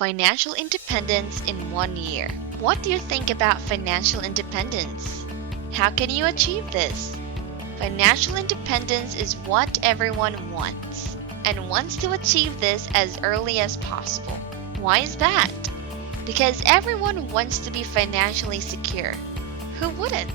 Financial independence in 1 year. What do you think about financial independence? How can you achieve this? Financial independence is what everyone wants and wants to achieve this as early as possible. Why is that? Because everyone wants to be financially secure. Who wouldn't?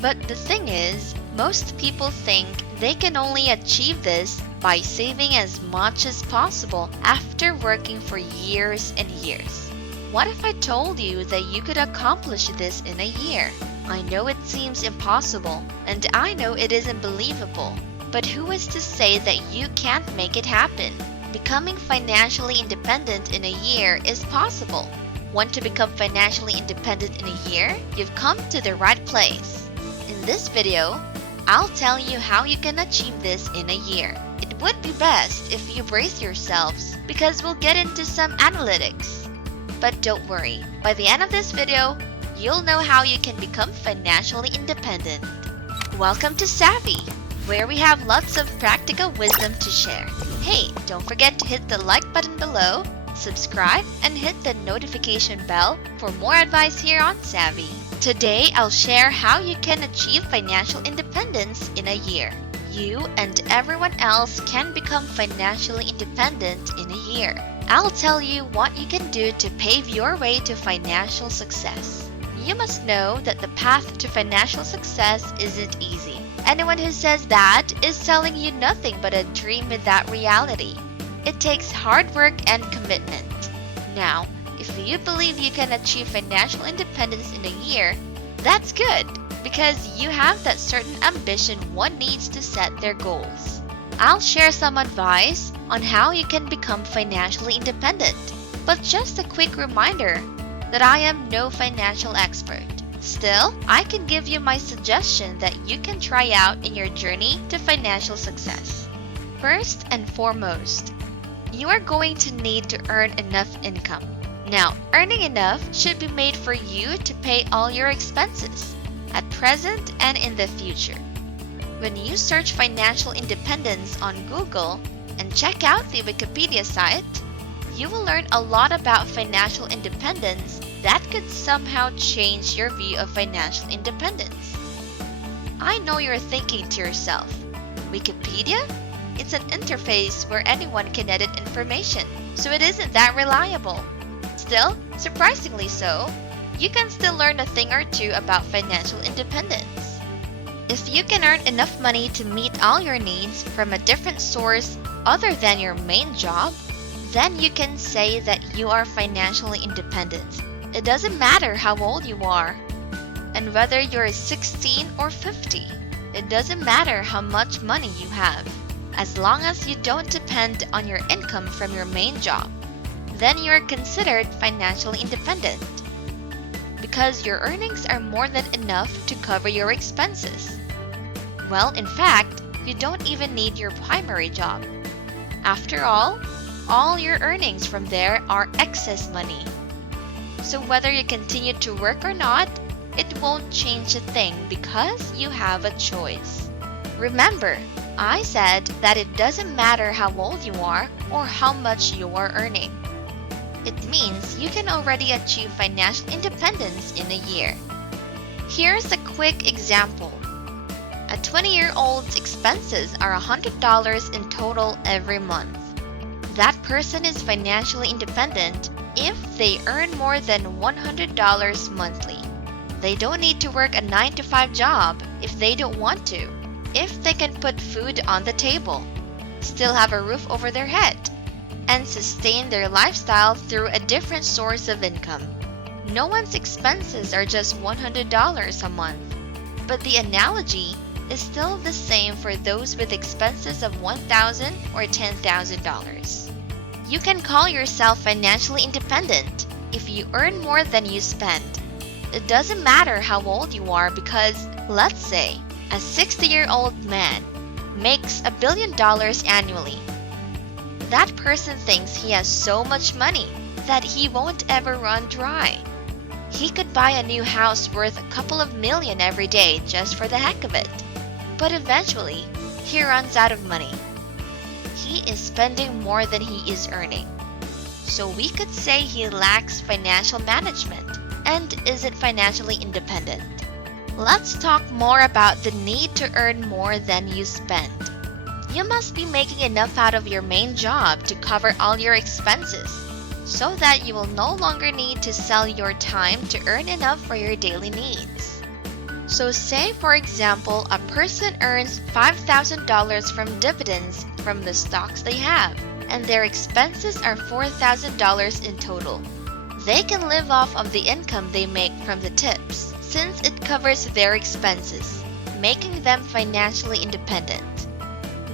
But the thing is, most people think they can only achieve this by saving as much as possible after working for years and years. What if I told you that you could accomplish this in a year? I know it seems impossible, and I know it isn't believable, but who is to say that you can't make it happen? Becoming financially independent in a year is possible. Want to become financially independent in a year? You've come to the right place. In this video, I'll tell you how you can achieve this in a year. It would be best if you brace yourselves because we'll get into some analytics. But don't worry, by the end of this video, you'll know how you can become financially independent. Welcome to Savvy, where we have lots of practical wisdom to share. Hey, don't forget to hit the like button below, subscribe, and hit the notification bell for more advice here on Savvy. Today, I'll share how you can achieve financial independence in a year. You and everyone else can become financially independent in a year. I'll tell you what you can do to pave your way to financial success. You must know that the path to financial success isn't easy. Anyone who says that is telling you nothing but a dream without reality. It takes hard work and commitment. Now, if you believe you can achieve financial independence in a year, that's good, because you have that certain ambition one needs to set their goals. I'll share some advice on how you can become financially independent, but just a quick reminder that I am no financial expert. Still, I can give you my suggestion that you can try out in your journey to financial success. First and foremost, you are going to need to earn enough income. Now, earning enough should be made for you to pay all your expenses, at present and in the future. When you search financial independence on Google and check out the Wikipedia site, you will learn a lot about financial independence that could somehow change your view of financial independence. I know you're thinking to yourself, Wikipedia? It's an interface where anyone can edit information, so it isn't that reliable. Still, surprisingly so, you can still learn a thing or two about financial independence. If you can earn enough money to meet all your needs from a different source other than your main job, then you can say that you are financially independent. It doesn't matter how old you are, and whether you're 16 or 50. It doesn't matter how much money you have, as long as you don't depend on your income from your main job. Then you are considered financially independent, because your earnings are more than enough to cover your expenses. Well, in fact, you don't even need your primary job. After all your earnings from there are excess money. So whether you continue to work or not, it won't change a thing because you have a choice. Remember, I said that it doesn't matter how old you are or how much you are earning. It means you can already achieve financial independence in a year. Here's a quick example. A 20-year-old's expenses are $100 in total every month. That person is financially independent if they earn more than $100 monthly. They don't need to work a 9-to-5 job if they don't want to. If they can put food on the table, still have a roof over their head, and sustain their lifestyle through a different source of income. No one's expenses are just $100 a month, but the analogy is still the same for those with expenses of $1,000 or $10,000. You can call yourself financially independent if you earn more than you spend. It doesn't matter how old you are because, let's say, a 60-year-old man makes $1 billion annually. That person thinks he has so much money that he won't ever run dry. He could buy a new house worth a couple of million every day just for the heck of it. But eventually, he runs out of money. He is spending more than he is earning. So we could say he lacks financial management and isn't financially independent. Let's talk more about the need to earn more than you spend. You must be making enough out of your main job to cover all your expenses, so that you will no longer need to sell your time to earn enough for your daily needs. So say, for example, a person earns $5,000 from dividends from the stocks they have, and their expenses are $4,000 in total. They can live off of the income they make from the tips, since it covers their expenses, making them financially independent.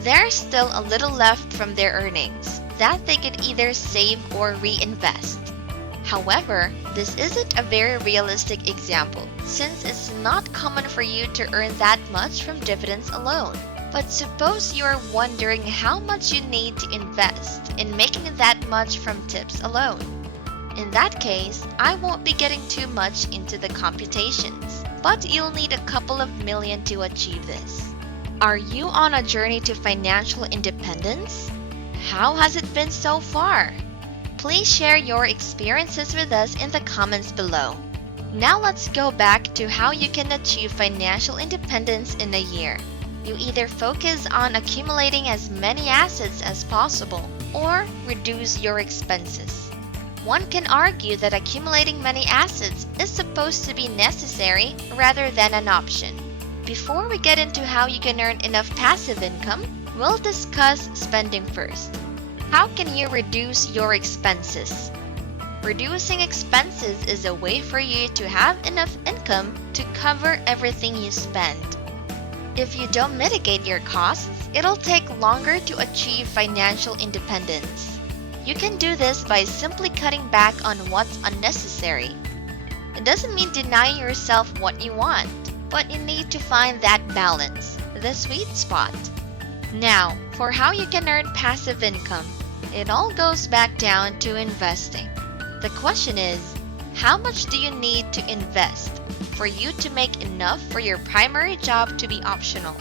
There's still a little left from their earnings that they could either save or reinvest. However, this isn't a very realistic example, since it's not common for you to earn that much from dividends alone. But suppose you're wondering how much you need to invest in making that much from tips alone. In that case, I won't be getting too much into the computations, but you'll need a couple of million to achieve this. Are you on a journey to financial independence? How has it been so far? Please share your experiences with us in the comments below. Now let's go back to how you can achieve financial independence in a year. You either focus on accumulating as many assets as possible or reduce your expenses. One can argue that accumulating many assets is supposed to be necessary rather than an option. Before we get into how you can earn enough passive income, we'll discuss spending first. How can you reduce your expenses? Reducing expenses is a way for you to have enough income to cover everything you spend. If you don't mitigate your costs, it'll take longer to achieve financial independence. You can do this by simply cutting back on what's unnecessary. It doesn't mean denying yourself what you want, but you need to find that balance, the sweet spot. Now, for how you can earn passive income, it all goes back down to investing. The question is, how much do you need to invest for you to make enough for your primary job to be optional?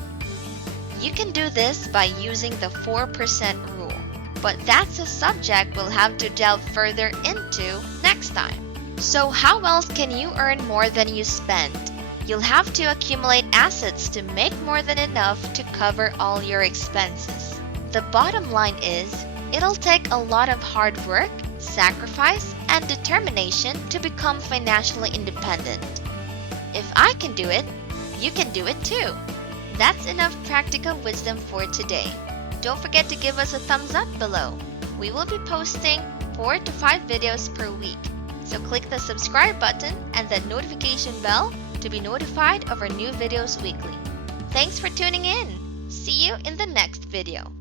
You can do this by using the 4% rule, but that's a subject we'll have to delve further into next time. So how else can you earn more than you spend? You'll have to accumulate assets to make more than enough to cover all your expenses. The bottom line is, it'll take a lot of hard work, sacrifice, and determination to become financially independent. If I can do it, you can do it too. That's enough practical wisdom for today. Don't forget to give us a thumbs up below. We will be posting 4 to 5 videos per week. So click the subscribe button and the notification bell to be notified of our new videos weekly. Thanks for tuning in. See you in the next video.